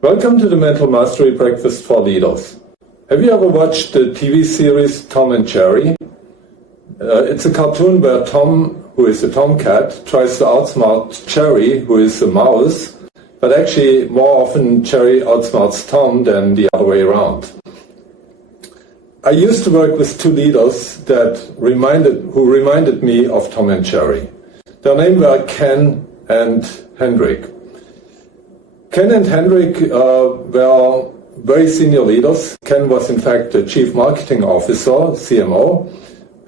Welcome to the Mental Mastery Breakfast for Leaders. Have you ever watched the TV series Tom and Jerry? It's a cartoon where Tom, who is a tomcat, tries to outsmart Jerry, who is a mouse, but actually more often Jerry outsmarts Tom than the other way around. I used to work with two leaders who reminded me of Tom and Jerry. Their names were Ken and Hendrik. Ken and Hendrik were very senior leaders. Ken was in fact the Chief Marketing Officer, CMO,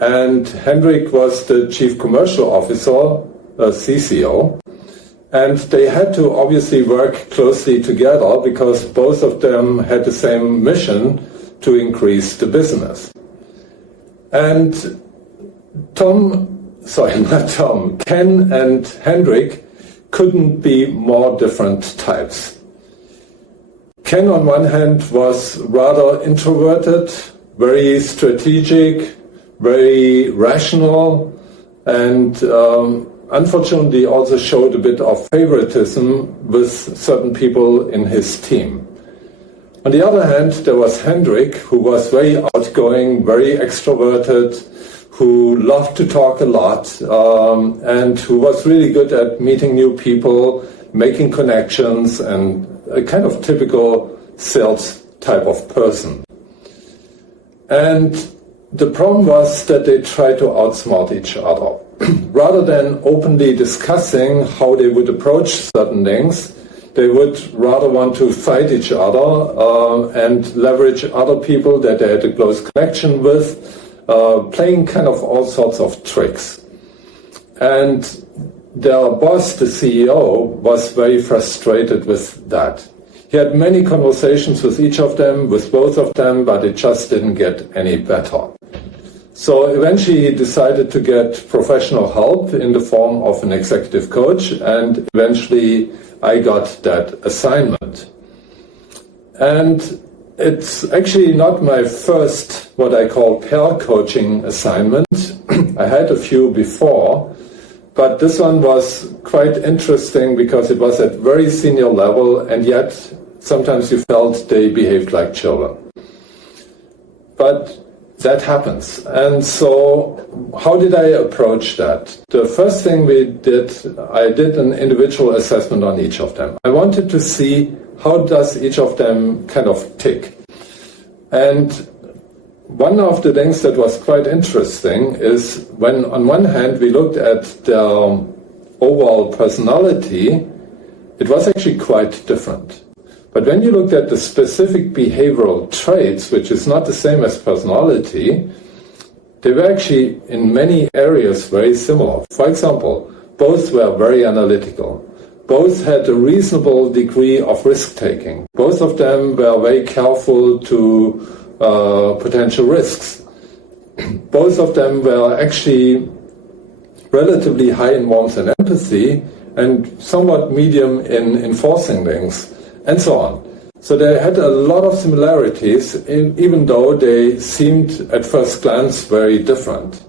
and Hendrik was the Chief Commercial Officer, CCO. And they had to obviously work closely together because both of them had the same mission to increase the business. And Ken and Hendrik couldn't be more different types. Ken, on one hand, was rather introverted, very strategic, very rational, and unfortunately also showed a bit of favoritism with certain people in his team. On the other hand, there was Hendrik, who was very outgoing, very extroverted, who loved to talk a lot, and who was really good at meeting new people, making connections, and a kind of typical sales type of person. And the problem was that they tried to outsmart each other. Rather than openly discussing how they would approach certain things, they would rather want to fight each other and leverage other people that they had a close connection with, playing kind of all sorts of tricks. And their boss, the CEO, was very frustrated with that. He had many conversations with each of them, with both of them, but it just didn't get any better. So eventually he decided to get professional help in the form of an executive coach, and eventually I got that assignment. And it's actually not my first, what I call pair coaching assignment. I had a few before, but this one was quite interesting because it was at very senior level, and yet sometimes you felt they behaved like children. But that happens. And so how did I approach that? The first thing I did an individual assessment on each of them. I wanted to see how does each of them kind of tick. And one of the things that was quite interesting is when on one hand we looked at their overall personality, it was actually quite different. But when you looked at the specific behavioral traits, which is not the same as personality, they were actually in many areas very similar. For example, both were very analytical. Both had a reasonable degree of risk-taking. Both of them were very careful to potential risks. Both of them were actually relatively high in warmth and empathy and somewhat medium in enforcing things, and so on. So they had a lot of similarities, even though they seemed at first glance very different.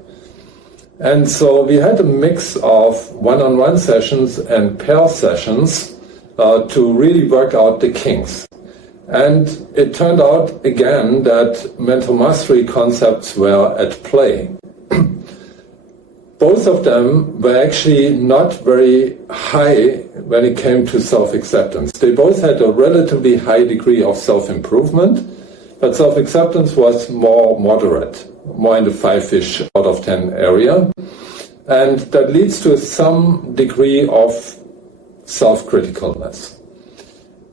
And so we had a mix of one-on-one sessions and pair sessions to really work out the kinks. And it turned out again that mental mastery concepts were at play. Both of them were actually not very high when it came to self-acceptance. They both had a relatively high degree of self-improvement, but self-acceptance was more moderate, more in the 5-ish out of 10 area. And that leads to some degree of self-criticalness.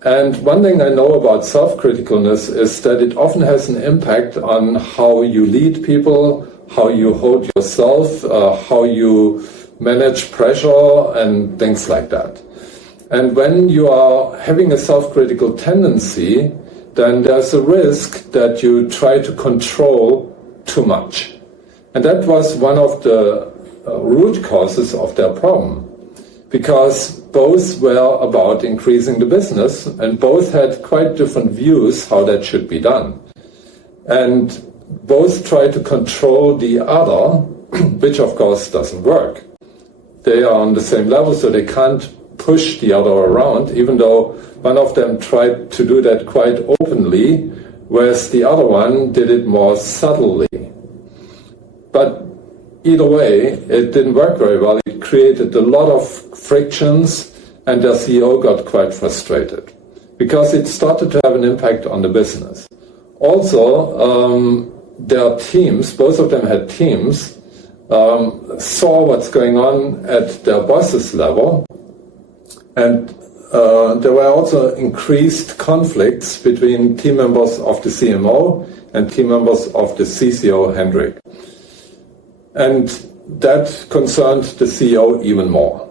And one thing I know about self-criticalness is that it often has an impact on how you lead people, how you hold yourself, how you manage pressure and things like that. And when you are having a self-critical tendency, then there's a risk that you try to control too much. And that was one of the root causes of their problem, because both were about increasing the business and both had quite different views how that should be done. And both try to control the other, which of course doesn't work. They are on the same level, so they can't push the other around, even though one of them tried to do that quite openly, whereas the other one did it more subtly. But either way, it didn't work very well. It created a lot of frictions, and the CEO got quite frustrated because it started to have an impact on the business. Also, their teams, both of them had teams, saw what's going on at their boss's level, and there were also increased conflicts between team members of the CMO and team members of the CCO, Hendrik. And that concerned the CEO even more.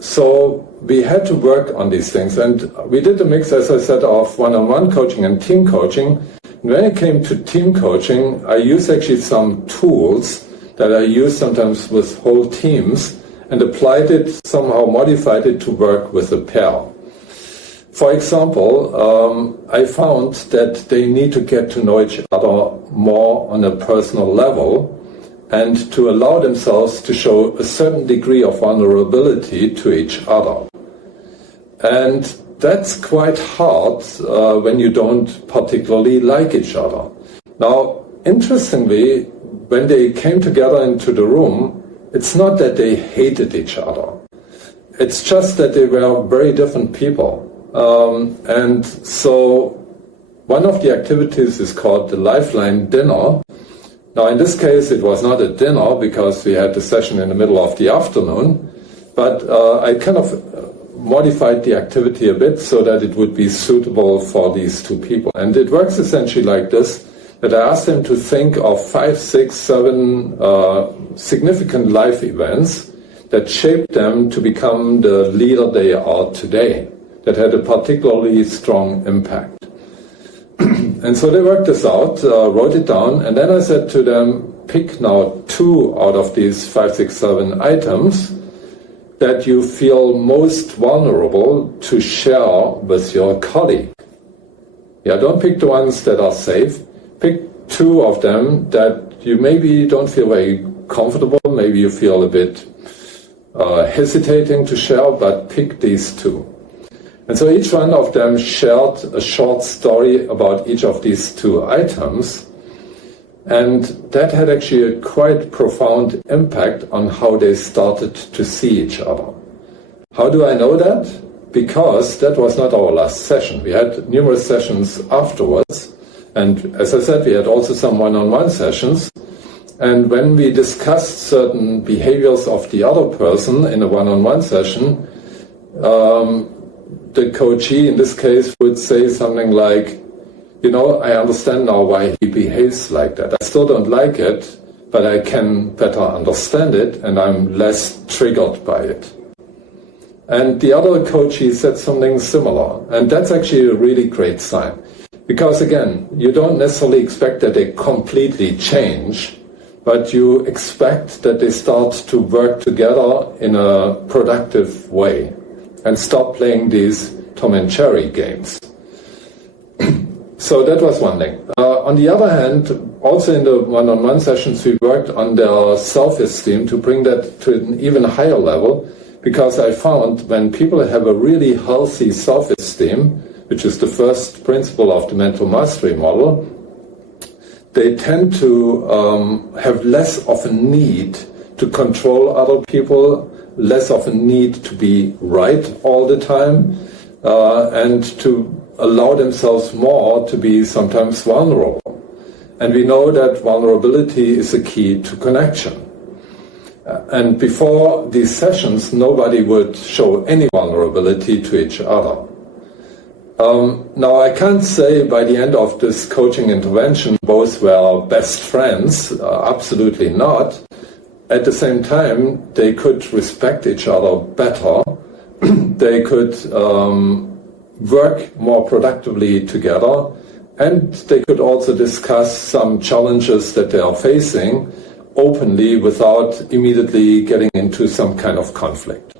So we had to work on these things, and we did a mix, as I said, of one-on-one coaching and team coaching. And when it came to team coaching, I used actually some tools that I use sometimes with whole teams and applied it, somehow modified it to work with a pair. For example, I found that they need to get to know each other more on a personal level and to allow themselves to show a certain degree of vulnerability to each other. And that's quite hard when you don't particularly like each other. Now, interestingly, when they came together into the room, it's not that they hated each other. It's just that they were very different people. And so one of the activities is called the Lifeline Dinner. Now, in this case, it was not a dinner because we had the session in the middle of the afternoon, but I kind of modified the activity a bit so that it would be suitable for these two people. And it works essentially like this, that I asked them to think of 5, 6, 7 significant life events that shaped them to become the leader they are today, that had a particularly strong impact. And so they worked this out, wrote it down, and then I said to them, pick now 2 out of these 5, 6, 7 items that you feel most vulnerable to share with your colleague. Yeah, don't pick the ones that are safe. Pick 2 of them that you maybe don't feel very comfortable, maybe you feel a bit hesitating to share, but pick these 2. And so each one of them shared a short story about each of these 2 items, and that had actually a quite profound impact on how they started to see each other. How do I know that? Because that was not our last session. We had numerous sessions afterwards, and as I said, we had also some one-on-one sessions. And when we discussed certain behaviors of the other person in a one-on-one session, the coachee in this case would say something like, you know, I understand now why he behaves like that. I still don't like it, but I can better understand it and I'm less triggered by it. And the other coachee said something similar. And that's actually a really great sign. Because again, you don't necessarily expect that they completely change, but you expect that they start to work together in a productive way and stop playing these Tom and Jerry games. So that was one thing. On the other hand, also in the one-on-one sessions, we worked on their self-esteem to bring that to an even higher level, because I found when people have a really healthy self-esteem, which is the first principle of the mental mastery model, they tend to have less of a need to control other people, less of a need to be right all the time, and to allow themselves more to be sometimes vulnerable. And we know that vulnerability is a key to connection. And before these sessions, nobody would show any vulnerability to each other. Now, I can't say by the end of this coaching intervention both were best friends, absolutely not. At the same time, they could respect each other better. They could work more productively together, and they could also discuss some challenges that they are facing openly without immediately getting into some kind of conflict.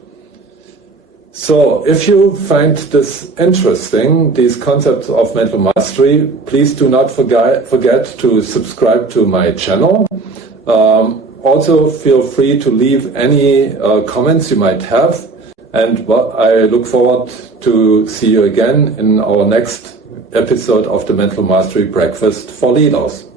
So if you find this interesting, these concepts of mental mastery, please do not forget to subscribe to my channel. Also feel free to leave any comments you might have. And I look forward to see you again in our next episode of the Mental Mastery Breakfast for Leaders.